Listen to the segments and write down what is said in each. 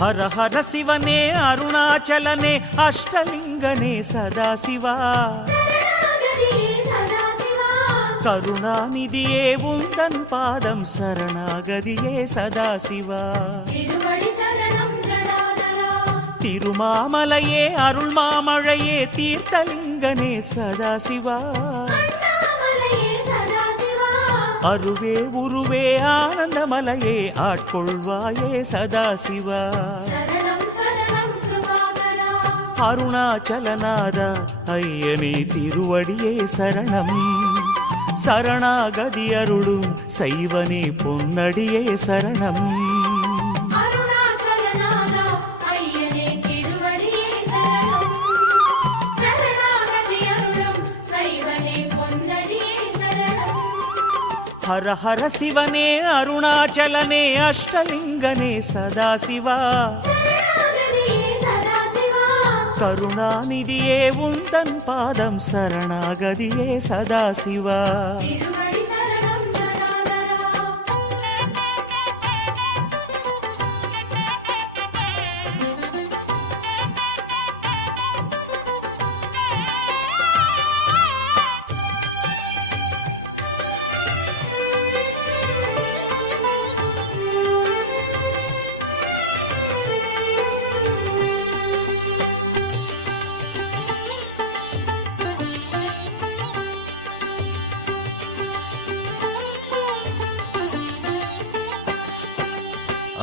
ಹರ ಹರ ಶಿವನೇ ಅರುಣಾಚಲನೆ ಅಷ್ಟಲಿಂಗನೇ ಸದಾಶಿವ கருணாநிதியே உந்தன் பாதம் சரணாகதியே சதாசிவா திருமாமலையே அருள் மாமழையே தீர்த்தலிங்கனே சதாசிவா அருவே உருவே ஆனந்தமலையே ஆட்கொள்வாயே சதாசிவா அருணாச்சலநாத ஐயனே திருவடியே சரணம் சரணாகதி அருளும் சைவனே பொன்னடியே சரணம் ஹர ஹர சிவனே அருணாச்சலனே அஷ்டலிங்கனே சதாசிவா கருணாநிதியே உந்தன் பாதம் சரணாகதியே சதாசிவா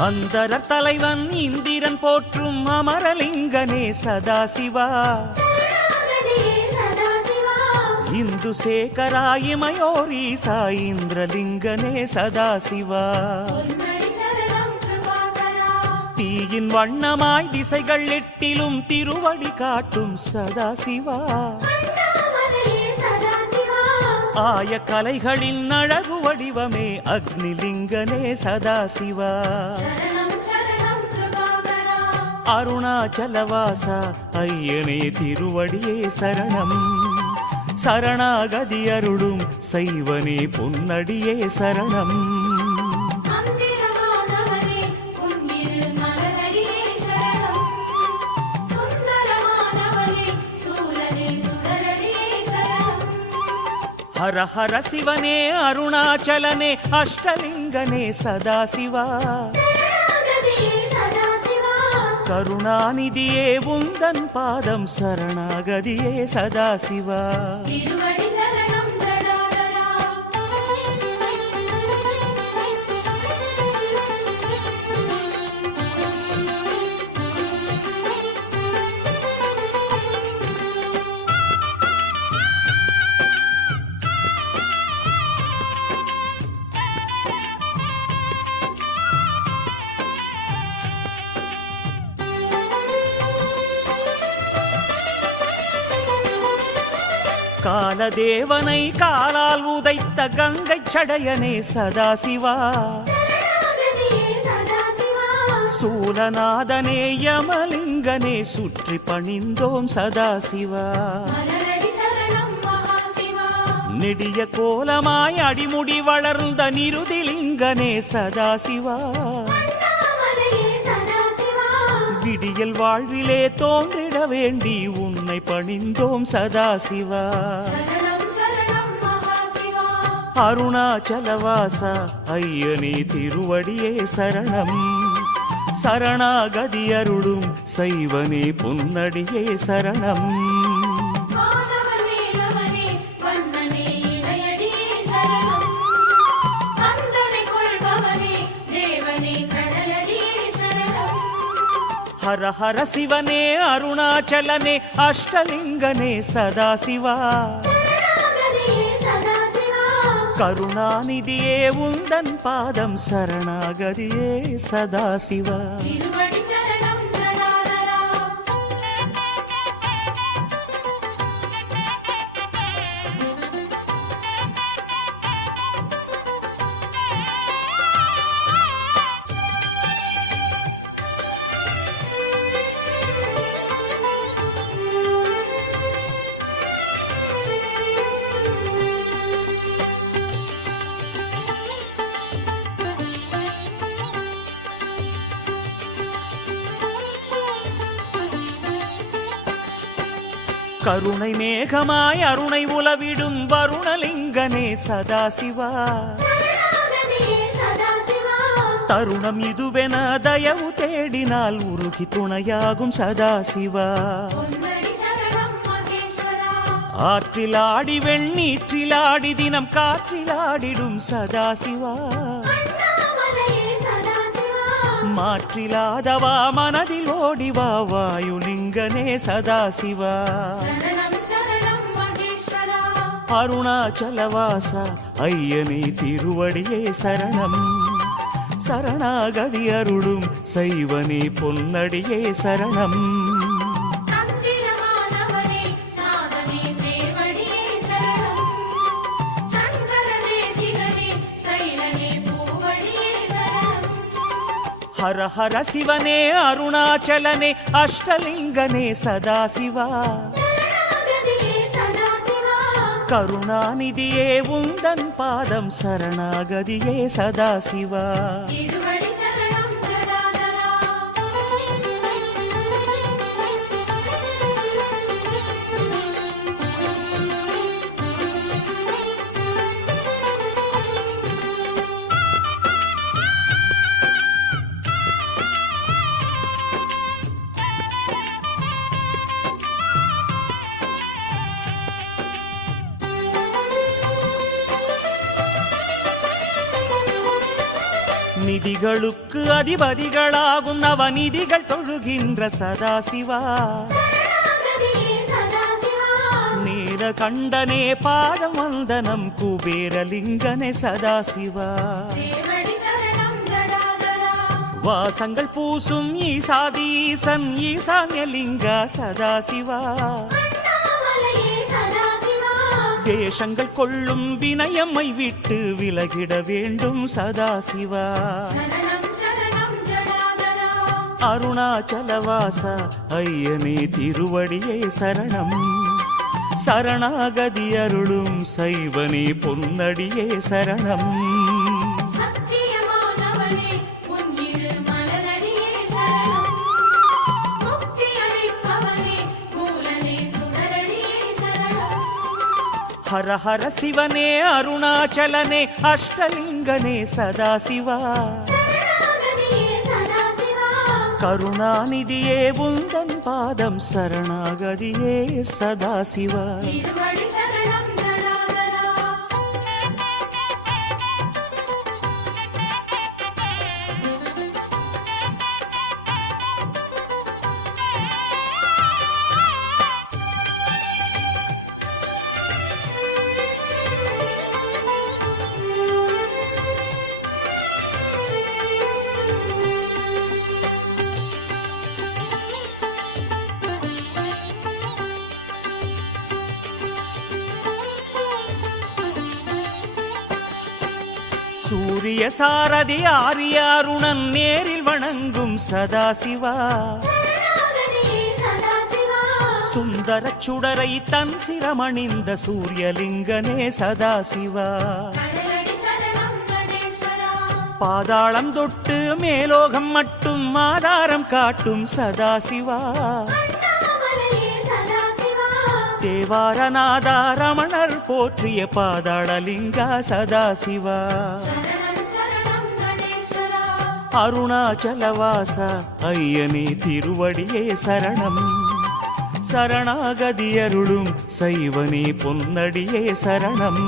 அந்தரர் தலைவன் இந்திரன் போற்றும் அமரலிங்கனே சதாசிவா இந்து சேகராயிமயோரீசா இந்திரலிங்கனே சதாசிவா தீயின் வண்ணமாய் திசைகள் எட்டிலும் திருவடி காட்டும் சதாசிவா ஆய கலைகளின் அழகு வடிவமே அக்னிலிங்கனே சதாசிவா அருணாச்சலவாசா ஐயனே திருவடியே சரணம் சரணாகதி அருளும் சைவனே பொன்னடியே சரணம் ஹர ஹர சிவனே அருணாச்சலனே அஷ்டலிங்கனே சதாசிவா கருணாநிதியே உந்தன் பாதம் சரணாகதியே சதாசிவா காலதேவனை காலால் உதைத்த கங்கை சடையனே சதாசிவா சூலநாதனே யமலிங்கனே சுற்றி பணிந்தோம் சதாசிவா நெடிய கோலமாய் அடிமுடி வளர்ந்த நிருதிலிங்கனே சதாசிவா விடியல் வாழ்விலே தோன்றிட வேண்டி உன்னை பணிந்தோம் சதாசிவா அருணாச்சலவாசா ஐயனே திருவடியே சரணம் சரணாகதி அருளும் சைவனே பொன்னடியே சரணம் ஹர ஹர சிவனே அருணாச்சலனே அஷ்டலிங்கனே சதாசிவா கருணாநிதியே உந்தன் பாதம் சரணாகதியே சதாசிவா கருணை மேகமாய் அருணை உலவிடும் வருணலிங்கனே சதாசிவா தருணம் இதுவென தயவு தேடினால் உருகி துணையாகும் சதாசிவா ஆற்றிலாடி வெண்ணீற்றிலாடி தினம் காற்றிலாடிடும் சதாசிவா மாற்றிலாதவா மனதில் ஓடிவா வாயுலிங்கனே சதாசிவா அருணாச்சலவாச ஐயனே திருவடியே சரணம் சரணாகதி அருளும் சைவனே பொன்னடியே சரணம் ஹர ஹர சிவனே அருணாச்சலனே அஷ்டலிங்கனே சதாசிவா கருணாநிதியே உந்தன் பாதம் சரணாகதியே சதாசிவா நிதிகளுக்கு அதிபதிகளாகும் நவநிதிகள் தொழுகின்ற சதாசிவா நீலகண்டனே பாதம் வந்தனம் குபேரலிங்கனே சதாசிவா வாசங்கள் பூசும் ஈசாதீசன் ஈசான்யலிங்க சதாசிவா தேசங்கள் கொள்ளும் வினயம்மை விட்டு விலகிட வேண்டும் சதாசிவா அருணாச்சலவாச ஐயனே திருவடியே சரணம் சரணாகதி அருளும் சைவனே பொன்னடியே சரணம் ஹர ஹர சிவனே அருணாச்சலனே அஷ்டலிங்கனே சதாசிவா கருணாநிதியே உந்தன் பாதம் சரணாகதியே சதாசிவா சூரிய சாரதி ஆரிய அருணன் நேரில் வணங்கும் சதாசிவா சுந்தர சுடரை தன் சிரமணிந்த சூரியலிங்கனே சதாசிவா பாதாளம் தொட்டு மேலோகம் மட்டும் ஆதாரம் காட்டும் சதாசிவா தேவாரநாதா ரமணர் போற்றிய பாதாளலிங்கா சதாசிவா அருணாச்சலவாச ஐயனே திருவடியே சரணம் சரணாகதி அருளும் சைவனே பொன்னடியே சரணம்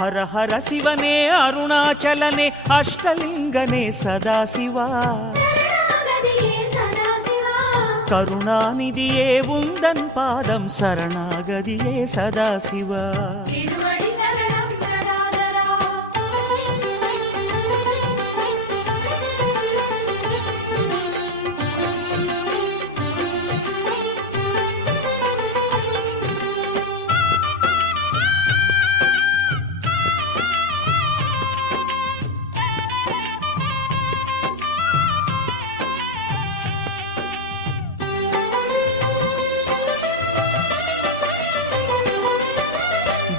ஹர ஹர சிவனே அருணாச்சலனே அஷ்டலிங்கனே சதாசிவா கருணாநிதியே உந்தன் பாதம் சரணாகதியே சதாசிவா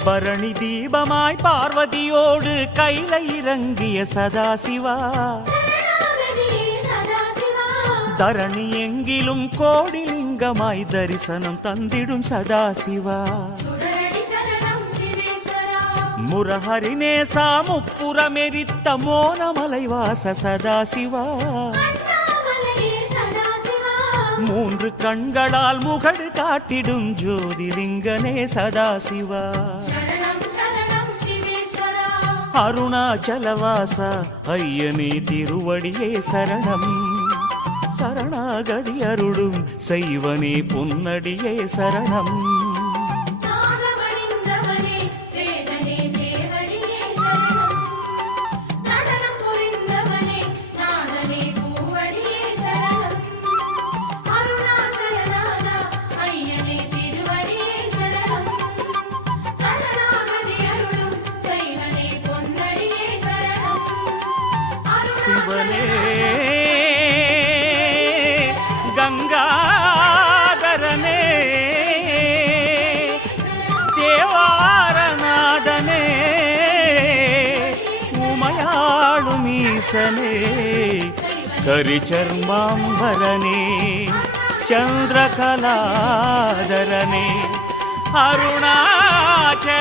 பரணி தீபமாய் பார்வதியோடு கைலை இறங்கிய சதாசிவா தரணி எங்கிலும் கோடிலிங்கமாய் தரிசனம் தந்திடும் சதாசிவா முரஹரிநேசா முப்புறமெரித்த மோனமலைவாச சதாசிவா மூன்று கண்களால் முகடு காட்டிடும் ஜோதிலிங்கனே சதாசிவா அருணாச்சலவாச ஐயனே திருவடியே சரணம் சரணாகதி அருளும் செய்வனே பொன்னடியே சரணம் சிவனே கங்காதரனே தேவாரநாதனே உமையாளும் ஈசனே கரிச்சர்மாம்பரனே சந்திரகலாதரனே அருணாச்சல